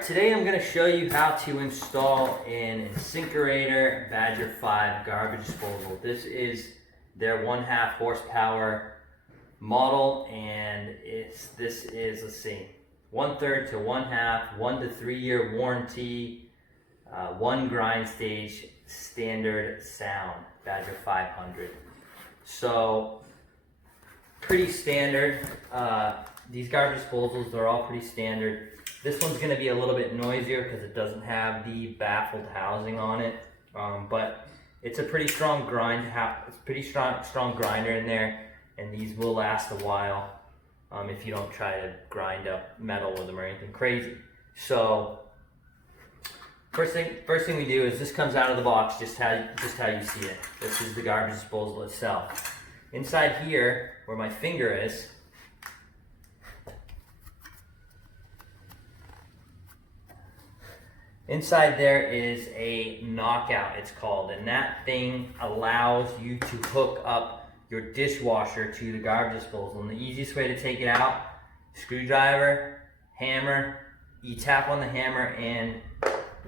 Alright, today I'm going to show you how to install an InSinkErator Badger 5 garbage disposal. This is their 1/2 horsepower model, and this is, let's see, 1/3 to 1/2, 1 to 3 year warranty, 1 grind stage, standard sound, Badger 500. So, pretty standard. These garbage disposals, they're all pretty standard. This one's going to be a little bit noisier because it doesn't have the baffled housing on it, but it's a pretty strong grind. It's pretty strong grinder in there, and these will last a while if you don't try to grind up metal with them or anything crazy. So first thing we do is this comes out of the box just how you see it. This is the garbage disposal itself. Inside here, where my finger is, inside there is a knockout, it's called, and that thing allows you to hook up your dishwasher to the garbage disposal. And the easiest way to take it out, screwdriver, hammer, you tap on the hammer and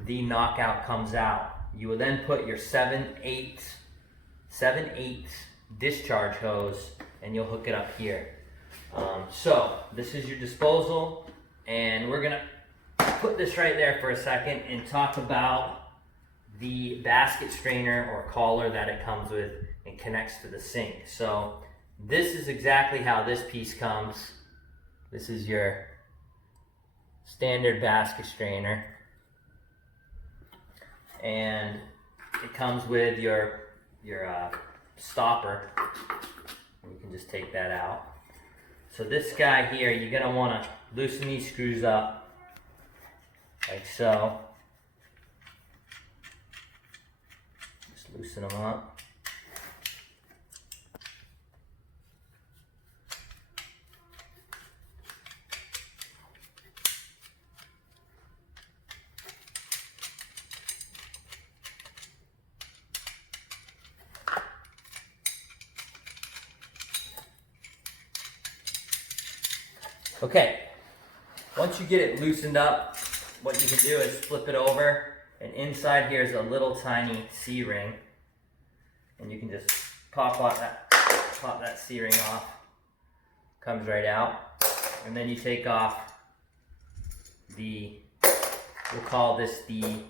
the knockout comes out. You will then put your 7/8 discharge hose and you'll hook it up here. So this is your disposal, and we're gonna put this right there for a second and talk about the basket strainer or collar that it comes with and connects to the sink. So this is exactly how this piece comes. This is your standard basket strainer, and it comes with your stopper. You can just take that out. So this guy here, you're gonna want to loosen these screws up like so. Just loosen them up. Okay, once you get it loosened up, what you can do is flip it over, and inside here is a little tiny C-ring, and you can just pop that C-ring off. Comes right out, and then you take off we'll call this the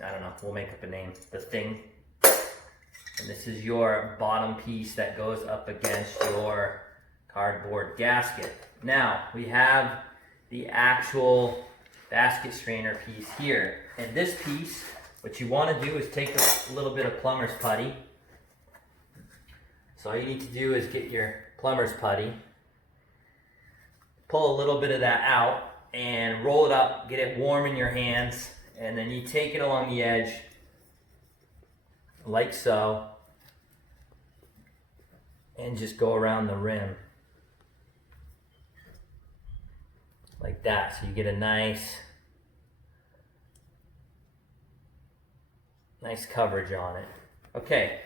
I don't know, we'll make up a name, the thing. And this is your bottom piece that goes up against your cardboard gasket. Now we have the actual basket strainer piece here, and this piece, what you want to do is take a little bit of plumber's putty. So all you need to do is get your plumber's putty, pull a little bit of that out and roll it up, get it warm in your hands, and then you take it along the edge like so and just go around the rim like that, so you get a nice coverage on it. Okay,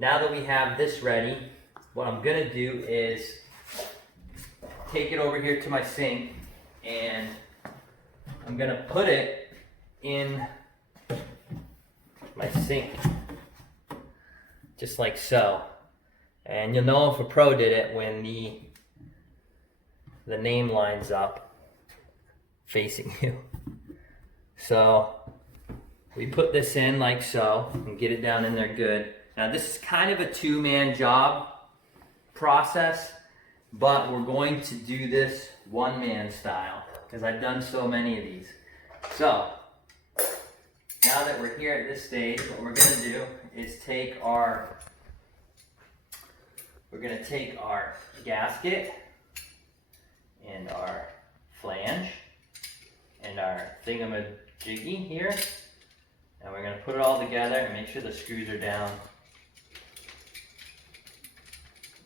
now that we have this ready, what I'm gonna do is take it over here to my sink, and I'm gonna put it in my sink just like so. And you'll know if a pro did it when the name lines up facing you. So we put this in like so and get it down in there good. Now this is kind of a two-man job process, but we're going to do this one-man style because I've done so many of these. So now that we're here at this stage, what we're gonna do is take our gasket and our flange and our thingamajiggy here, and we're going to put it all together and make sure the screws are down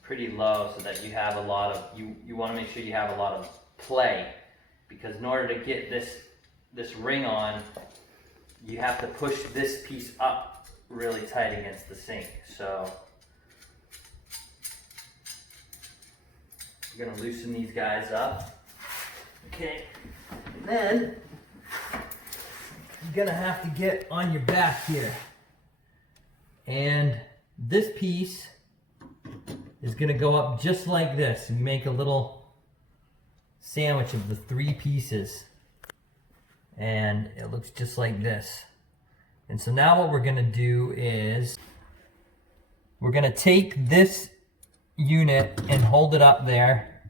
pretty low so that you have a lot of, you want to make sure you have a lot of play, because in order to get this ring on, you have to push this piece up really tight against the sink. So you're going to loosen these guys up. Okay, and then you're gonna have to get on your back here. And this piece is gonna go up just like this. And you make a little sandwich of the 3 pieces. And it looks just like this. And so now what we're gonna do is we're gonna take this unit and hold it up there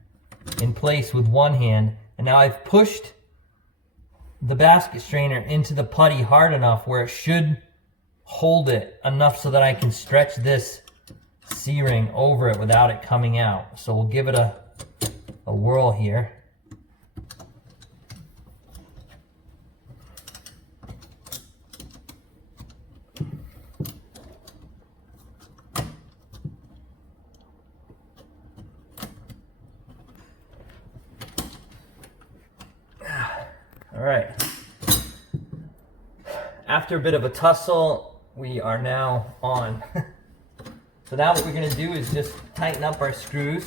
in place with one hand. And now I've pushed the basket strainer into the putty hard enough where it should hold it enough so that I can stretch this C-ring over it without it coming out. So we'll give it a whirl here. All right. After a bit of a tussle, we are now on. So now what we're going to do is just tighten up our screws.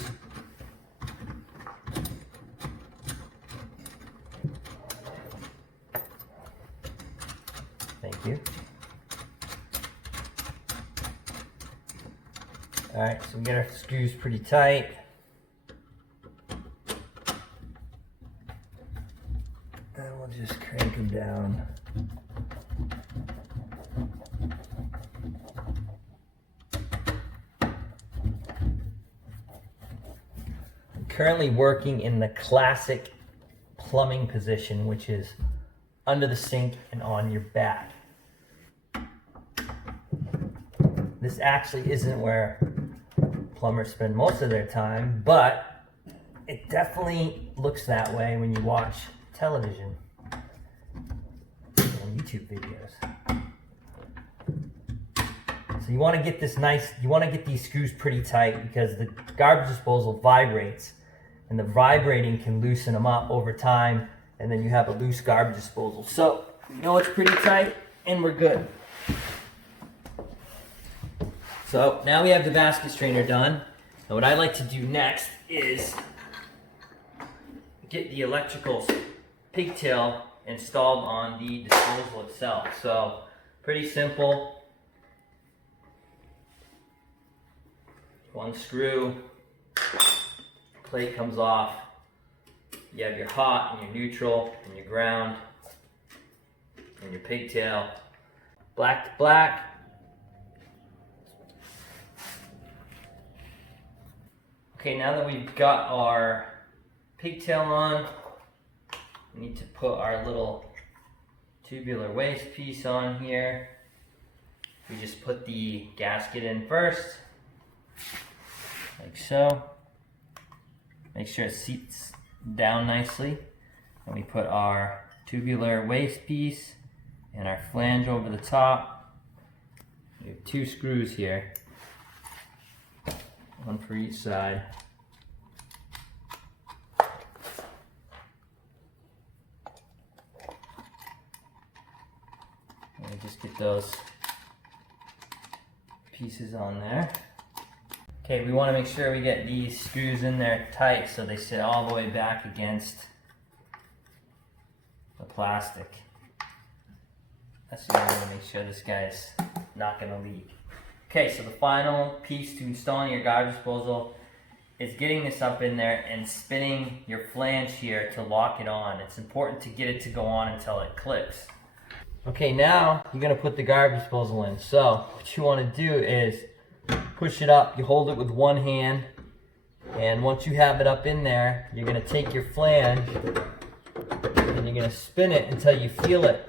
Thank you. All right, so we get our screws pretty tight. And we'll just crank them down. Currently working in the classic plumbing position, which is under the sink and on your back. This actually isn't where plumbers spend most of their time, but it definitely looks that way when you watch television and YouTube videos. So you want to get this nice, you want to get these screws pretty tight because the garbage disposal vibrates. And the vibrating can loosen them up over time, and then you have a loose garbage disposal. So, you know it's pretty tight, and we're good. So, now we have the basket strainer done. And what I like to do next is get the electrical pigtail installed on the disposal itself. So, pretty simple. One screw. Plate comes off. You have your hot and your neutral and your ground and your pigtail. Black to black. Okay, now that we've got our pigtail on, we need to put our little tubular waste piece on here. We just put the gasket in first, like so. Make sure it seats down nicely. And we put our tubular waste piece and our flange over the top. We have 2 screws here, one for each side. And just get those pieces on there. Okay, we want to make sure we get these screws in there tight so they sit all the way back against the plastic. That's what we want to make sure this guy's not going to leak. Okay, so the final piece to installing your garbage disposal is getting this up in there and spinning your flange here to lock it on. It's important to get it to go on until it clicks. Okay, now you're going to put the garbage disposal in. So what you want to do is push it up, you hold it with one hand, and once you have it up in there, you're going to take your flange and you're going to spin it until you feel it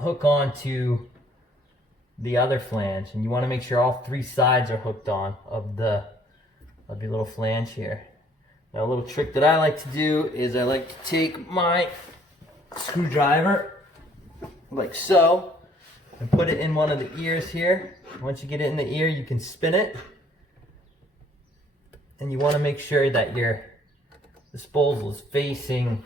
hook onto the other flange. And you want to make sure all 3 sides are hooked on of your little flange here. Now a little trick that I like to do is I like to take my screwdriver like so and put it in one of the ears here. Once you get it in the ear, you can spin it. And you want to make sure that your disposal is facing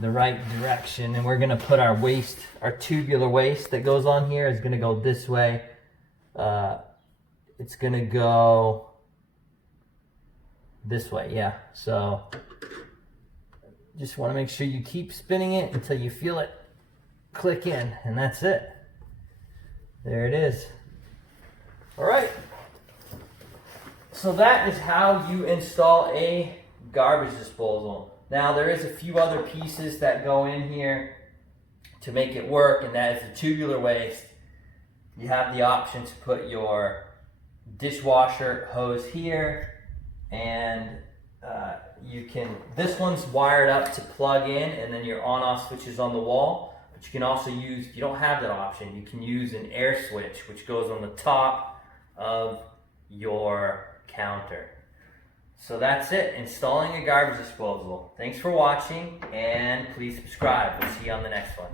the right direction. And we're going to put our waste, our tubular waste that goes on here is going to go this way. It's going to go this way, yeah. So just want to make sure you keep spinning it until you feel it click in, and that's it. There it is. All right. So that is how you install a garbage disposal. Now there is a few other pieces that go in here to make it work, and that is the tubular waste. You have the option to put your dishwasher hose here, and this one's wired up to plug in, and then your on-off switch is on the wall. But you can also use, if you don't have that option, you can use an air switch, which goes on the top of your counter. So that's it, installing a garbage disposal. Thanks for watching, and please subscribe. We'll see you on the next one.